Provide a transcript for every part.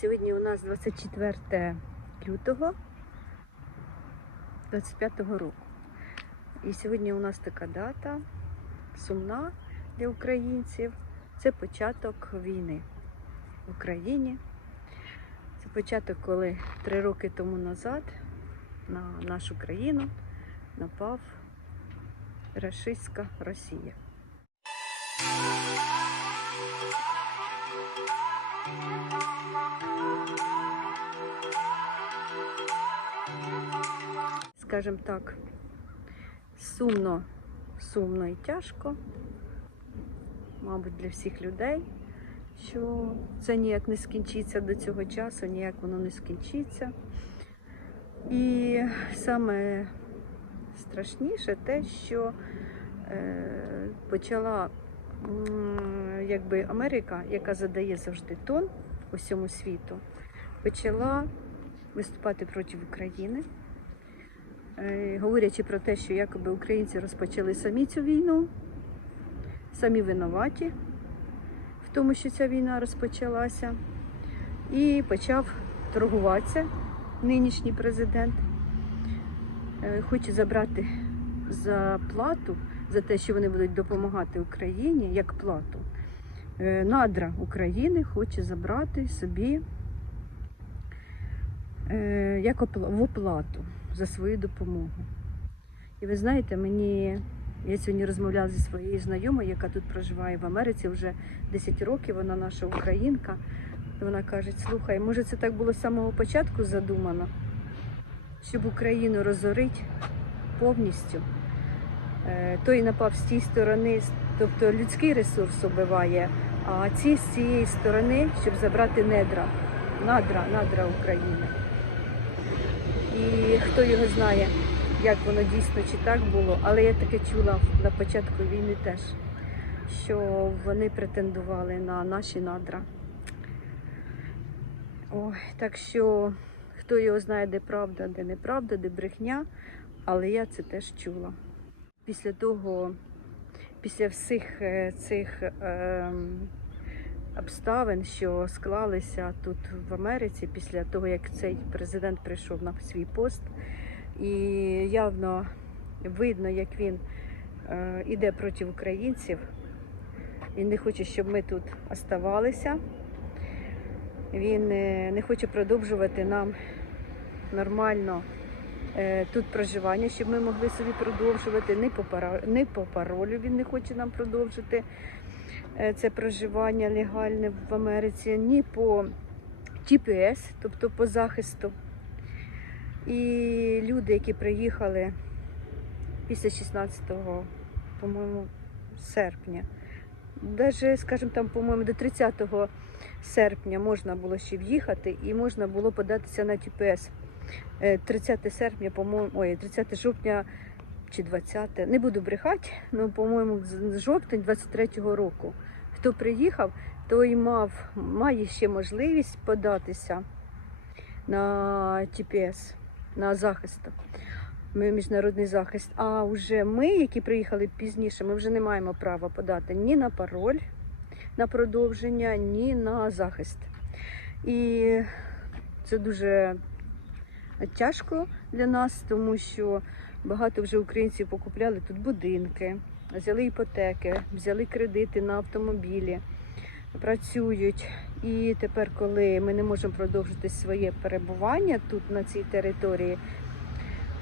Сьогодні у нас 24 лютого 25 року. І сьогодні у нас така дата сумна для українців. Це початок війни в Україні. Це початок, коли три роки тому назад на нашу країну напав рашистська Росія. Скажем так, сумно, сумно і тяжко, мабуть, для всіх людей, що це ніяк не скінчиться до цього часу, ніяк воно не скінчиться. І саме страшніше те, що е, почала якби Америка, яка задає завжди тон усьому світу, почала виступати проти України, говорячи про те, що якоби українці розпочали самі цю війну, самі винуваті в тому, що ця війна розпочалася, і почав торгуватися нинішній президент. Е, Хоче забрати за плату, за те, що вони будуть допомагати Україні, як плату. е, Надра України хоче забрати собі е, як в оплату за свою допомогу. І ви знаєте, мені я сьогодні розмовляла зі своєю знайомою, яка тут проживає в Америці вже 10 років, вона наша українка. Вона каже: слухай, може це так було з самого початку задумано, щоб Україну розорити повністю. Е, Той напав з тієї сторони, тобто людський ресурс убиває, а ці з цієї сторони, щоб забрати недра, надра, надра України. І хто його знає, як воно дійсно чи так було, але я таке чула на початку війни теж, що вони претендували на наші надра. Ой, так що хто його знає, де правда, де неправда, де брехня, але я це теж чула. Після того, після всіх е, цих ем, обставин, що склалися тут в Америці, після того, як цей президент прийшов на свій пост, і явно видно, як він е, іде проти українців. Він не хоче, щоб ми тут оставалися. Він е, не хоче продовжувати нам нормально е, тут проживання, щоб ми могли собі продовжувати. Не по, паролю він не хоче нам продовжити це проживання легальне в Америці, ні по TPS, тобто по захисту. І люди, які приїхали після 16, по-моєму, серпня, навіть, скажімо, там, по-моєму, до 30 серпня можна було ще в'їхати і можна було податися на ТПС. Е, 30 серпня, по-моєму, ой, 30 жовтня чи 20, не буду брехати, ну, по-моєму, з- жовтень 23-го року. Хто приїхав, той мав, має ще можливість податися на ТПС, на захист, міжнародний захист. А вже ми, які приїхали пізніше, ми вже не маємо права подати ні на пароль, на продовження, ні на захист. І це дуже тяжко для нас, тому що багато вже українців покупляли тут будинки, взяли іпотеки, взяли кредити на автомобілі, працюють. І тепер, коли ми не можемо продовжити своє перебування тут на цій території,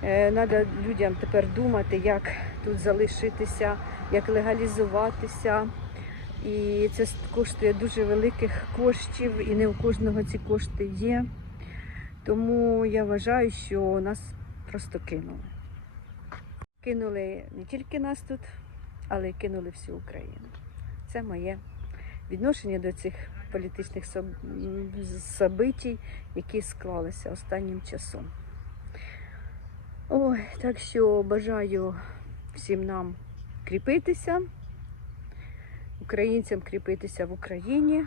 треба людям тепер думати, як тут залишитися, як легалізуватися. І це коштує дуже великих коштів, і не у кожного ці кошти є. Тому я вважаю, що нас просто кинули. Кинули не тільки нас тут, але й кинули всю Україну. Це моє відношення до цих політичних соб- м, событій, які склалися останнім часом. Ой, так що бажаю всім нам кріпитися, українцям кріпитися в Україні,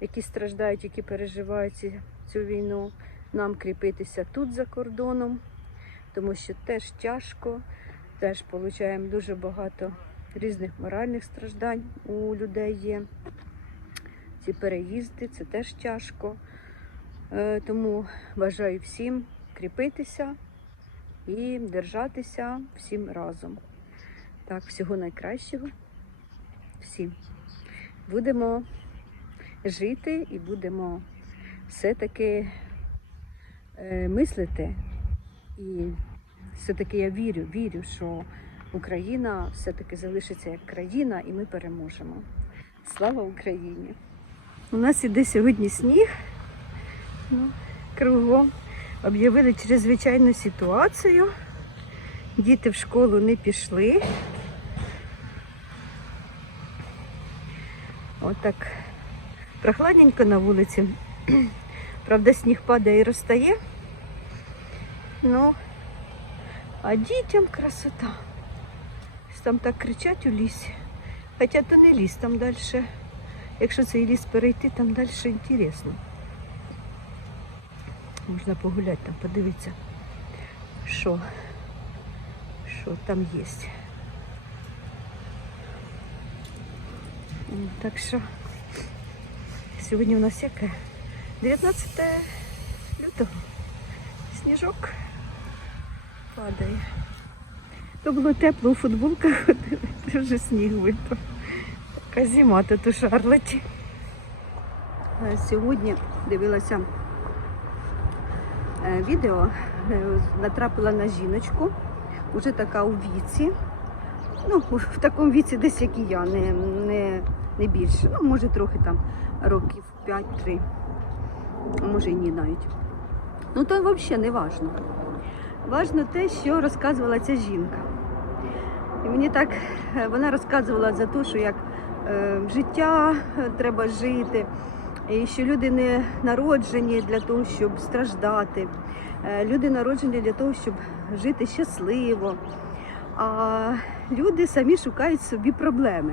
які страждають, які переживають цю війну, нам кріпитися тут за кордоном, тому що теж тяжко, теж отримуємо дуже багато різних моральних страждань у людей є. ці переїзди, це теж тяжко. Е, Тому бажаю всім кріпитися і держатися всім разом. Так, всього найкращого. Всім. Будемо жити і будемо все-таки е, мислити. І все-таки я вірю, вірю, що Україна все-таки залишиться як країна і ми переможемо. Слава Україні! У нас іде сьогодні сніг. Ну, кругом об'явили чрезвичайну ситуацію. Діти в школу не пішли. Отак прохладненько на вулиці. Правда, сніг падає і розтає. Ну, а дітям красота. Ось Там так кричать у лісі. Хоча то не ліс, там далі. Якщо цей ліс перейти, там далі інтересно. Можна погуляти там, подивитися, що, що там є. М, Так що сьогодні у нас яке? 19 лютого. Сніжок падає. То було тепло у футболках ходили, вже сніг випав. Така зима тут у Шарлоті. Е, Сьогодні дивилася е, відео, е, натрапила на жіночку, вже така у віці. Ну, в такому віці десь як і я, не, не, не більше. Ну, може трохи там років 5-3, а може і ні навіть. Ну то взагалі не важно. Важно те, що розказувала ця жінка. І мені так е, вона розказувала за те, що як е, життя е, треба жити, і що люди не народжені для того, щоб страждати. Е, люди народжені для того, щоб жити щасливо. А люди самі шукають собі проблеми.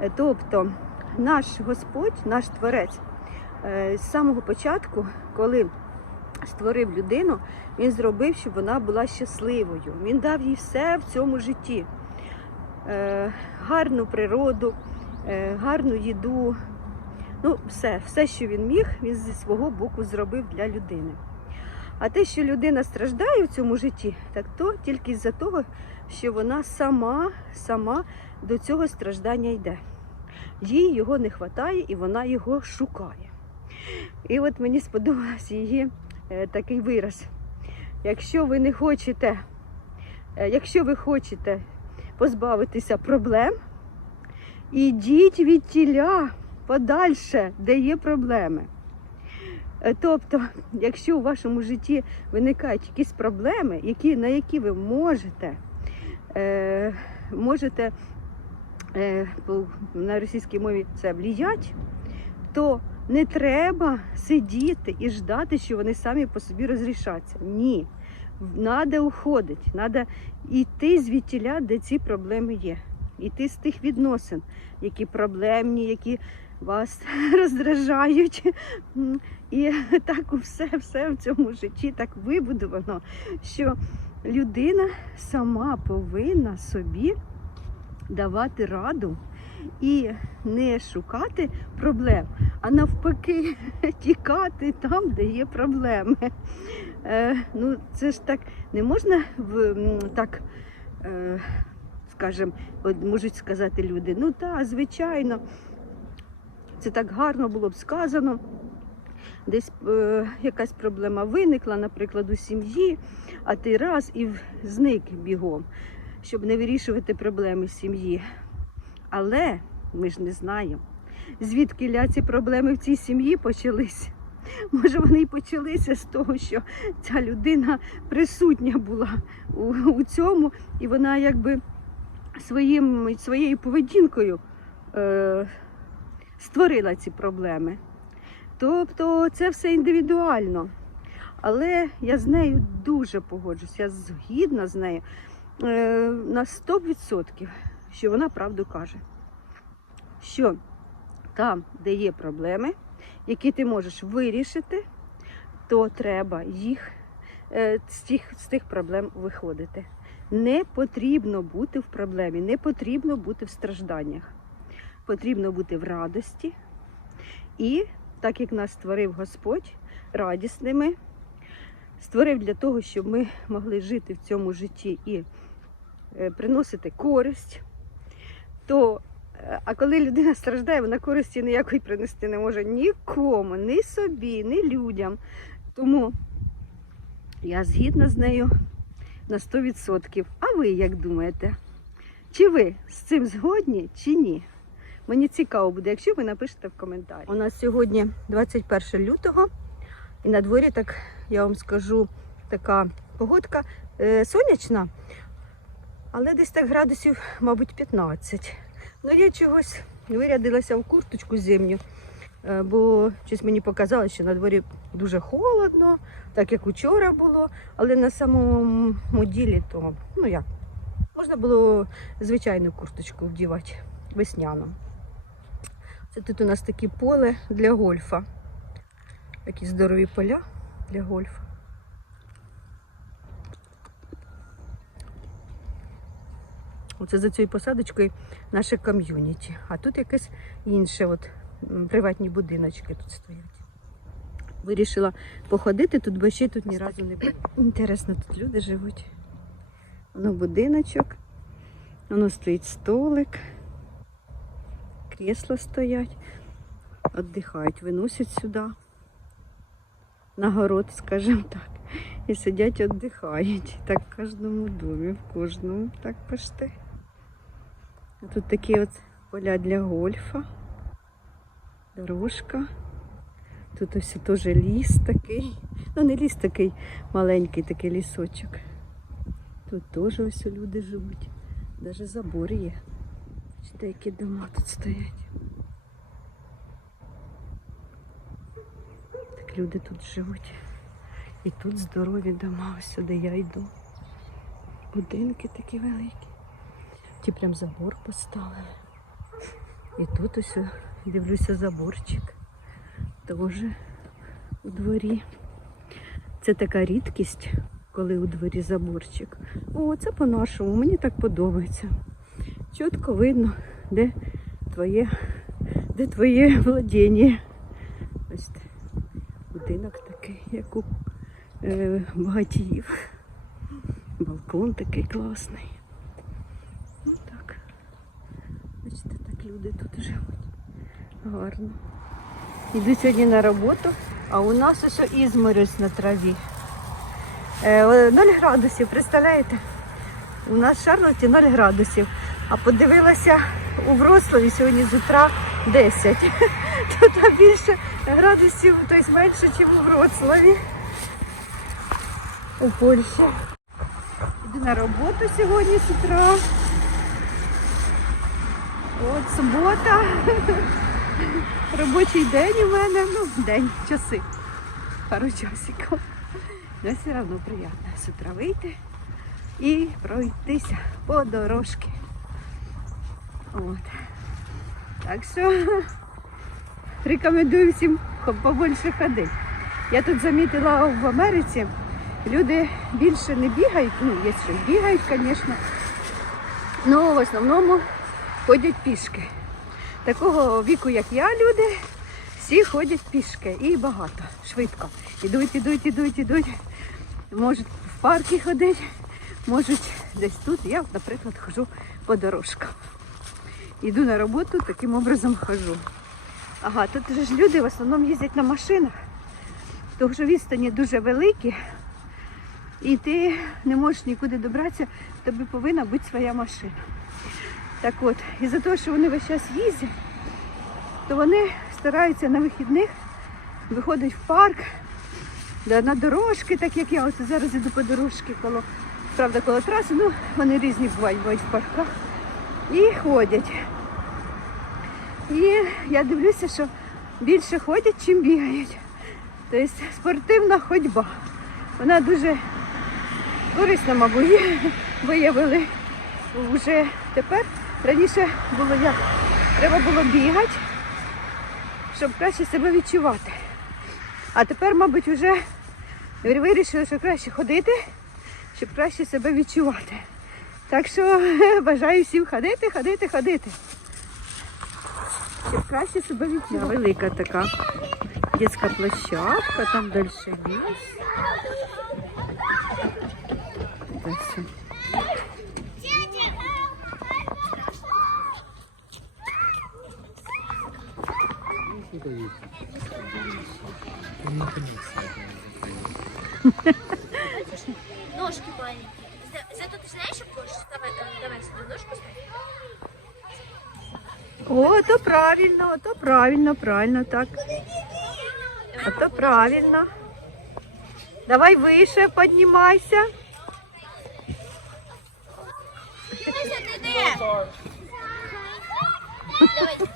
Е, Тобто наш Господь, наш Творець, з самого початку, коли створив людину, він зробив, щоб вона була щасливою. Він дав їй все в цьому житті. Е, гарну природу, е, гарну їду. Ну, все, все, що він міг, він зі свого боку зробив для людини. А те, що людина страждає в цьому житті, так то тільки з-за того, що вона сама, сама до цього страждання йде. Їй його не вистачає і вона його шукає. І от мені сподобався її такий вираз. Якщо ви не хочете, е, якщо ви хочете позбавитися проблем, ідіть від тіля подальше, де є проблеми. Е, Тобто, якщо у вашому житті виникають якісь проблеми, які, на які ви можете, е, можете е, на російській мові це вліяти, то не треба сидіти і ждати, що вони самі по собі розрішаться. Ні. Треба уходити, треба йти звідтіля, де ці проблеми є. Іти з тих відносин, які проблемні, які вас роздражають. І так все, все в цьому житті так вибудовано, що людина сама повинна собі давати раду і не шукати проблем, а навпаки тікати там, де є проблеми. Е, ну, це ж так не можна в так. Е, Скажем, можуть сказати люди, ну так, звичайно, це так гарно було б сказано. Десь е, якась проблема виникла, наприклад, у сім'ї, а ти раз і зник бігом, щоб не вирішувати проблеми сім'ї. Але ми ж не знаємо, звідки ля ці проблеми в цій сім'ї почались. Може, вони й почалися з того, що ця людина присутня була у, у цьому, і вона якби своїм, своєю поведінкою е, створила ці проблеми. Тобто це все індивідуально. Але я з нею дуже погоджусь, я згідна з нею е, на 100%, що вона правду каже. Що там, де є проблеми, які ти можеш вирішити, то треба їх е, з, тих, з тих проблем виходити. Не потрібно бути в проблемі, не потрібно бути в стражданнях. Потрібно бути в радості, І так як нас створив Господь радісними, створив для того, щоб ми могли жити в цьому житті і е, приносити користь, то е, а коли людина страждає, вона користі ніякої принести не може нікому, ні собі, ні людям. Тому я згідна з нею на 100%. А ви як думаєте? Чи ви з цим згодні, чи ні? Мені цікаво буде, якщо ви напишете в коментарі. У нас сьогодні 21 лютого, і на дворі, так я вам скажу, така погодка е, сонячна, але десь так градусів, мабуть, 15. Ну я чогось вирядилася в курточку зимню, е, бо щось мені показалось, що на дворі дуже холодно, так як учора було, але на самому ділі то, ну як, можна було звичайну курточку вдівати, весняну. Це тут у нас такі поле для гольфа. Такі здорові поля для гольфа. Оце за цією посадочкою наше ком'юніті. А тут якесь інше, от приватні будиночки тут стоять. Вирішила походити тут, бо ще тут ні разу не було. Інтересно, тут люди живуть. Воно будиночок, воно стоїть столик, крісла стоять, віддихають, виносять сюди. На город, скажімо так. І сидять, віддихають. Так в кожному домі, в кожному так пошти. Тут такі от поля для гольфа, дорожка. Тут ось теж ліс такий. Ну, не ліс такий маленький такий лісочок. Тут теж ось люди живуть. Навіть забор є. Бачите, які дома тут стоять. Так люди тут живуть. І тут здорові дома, ось сюди я йду. Будинки такі великі. Ті прям забор поставили. І тут ось дивлюся заборчик. Теж у дворі. Це така рідкість, коли у дворі заборчик. О, це по-нашому, мені так подобається. Чітко видно, де твоє, де твоє владіння. Ось будинок такий, як у е, багатіїв. Балкон такий класний. Ну так. Бачите, так люди тут живуть. Гарно. Йду сьогодні на роботу, а у нас ось ізморозь на траві. Е, 0 градусів, представляєте? У нас в Шарлоті 0 градусів. А подивилася у Вроцлаві сьогодні з утра 10. Тут більше градусів, тобто менше, ніж у Вроцлаві. У Польщі. Йду на роботу сьогодні з утра. От субота. Робочий день у мене, ну, день, часи. Пару часиків. Но все одно приємно з утра вийти і пройтися по дорожці. От. Так що рекомендую всім побольше ходити. Я тут замітила в Америці, люди більше не бігають, ну, є що бігають, звісно. Ну, в основному ходять пішки. Такого віку, як я, люди, всі ходять пішки і багато, швидко. Ідуть, ідуть, ідуть, ідуть. Можуть в парки ходити, можуть десь тут. Я, наприклад, хожу по дорожкам. Іду на роботу, таким образом хожу. Ага, тут же ж люди в основному їздять на машинах, тому що відстані дуже великі, і ти не можеш нікуди добратися, тобі повинна бути своя машина. Так от, із-за того, що вони весь час їздять, то вони стараються на вихідних виходити в парк, на дорожки, так як я оце зараз іду по дорожці коло, правда, коло траси, ну вони різні бувають, бувають в парках. І ходять. І я дивлюся, що більше ходять, чим бігають. Тобто спортивна ходьба. Вона дуже корисна, мабуть, виявили вже тепер. Раніше було як? Треба було бігати, щоб краще себе відчувати. А тепер, мабуть, вже вирішили, що краще ходити, щоб краще себе відчувати. Так що бажаю всім ходити, ходити, ходити. щоб краще себе відчувати. Велика така дитяча площадка, там далі ліс. Ножки маленькие. Зато ты знаешь, что можешь давай, давай, давай ножку ставь. О, то правильно, то правильно, правильно так. А то правильно. Давай выше поднимайся. Давай, давай.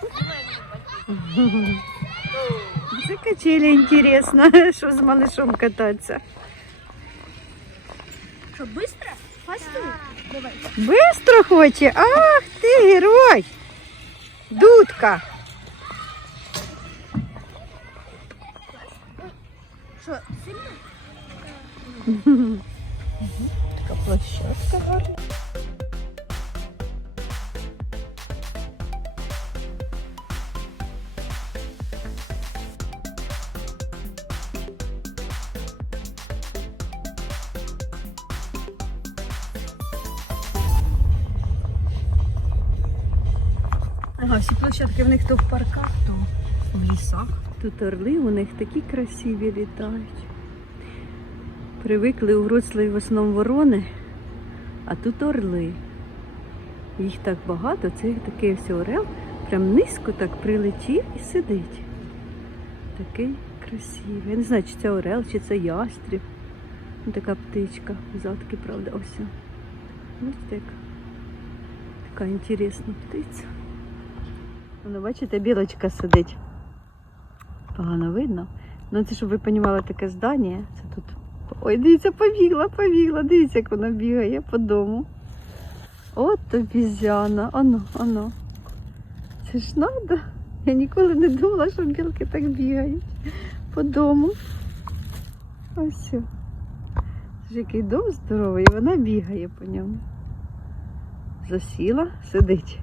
Це качели интересно, що з малышом кататься. Что, быстро? Фастуй. Давай. Быстро хоче. Ах ти герой. Дудка. Что, сильно? Така площадка гарна. Ага, всі площадки в них то в парках, то в лісах. Тут орли у них такі красиві літають. Привикли у Вроцлаві в основному ворони, а тут орли. Їх так багато, це такий ось орел, прям низько так прилетів і сидить. Такий красивий. Я не знаю, чи це орел, чи це ястріб. Ну, така птичка. Задки, правда, ось. Ось так. Така інтересна птиця. Воно, бачите, білочка сидить. Погано видно. Ну, це щоб ви розуміли таке здання. Це тут. Ой, дивіться, побігла, побігла. Дивіться, як вона бігає по дому. От обізяна. Оно, оно. Це ж надо. Я ніколи не думала, що білки так бігають по дому. Ось. Це ж який дом здоровий, і вона бігає по ньому. Засіла, сидить.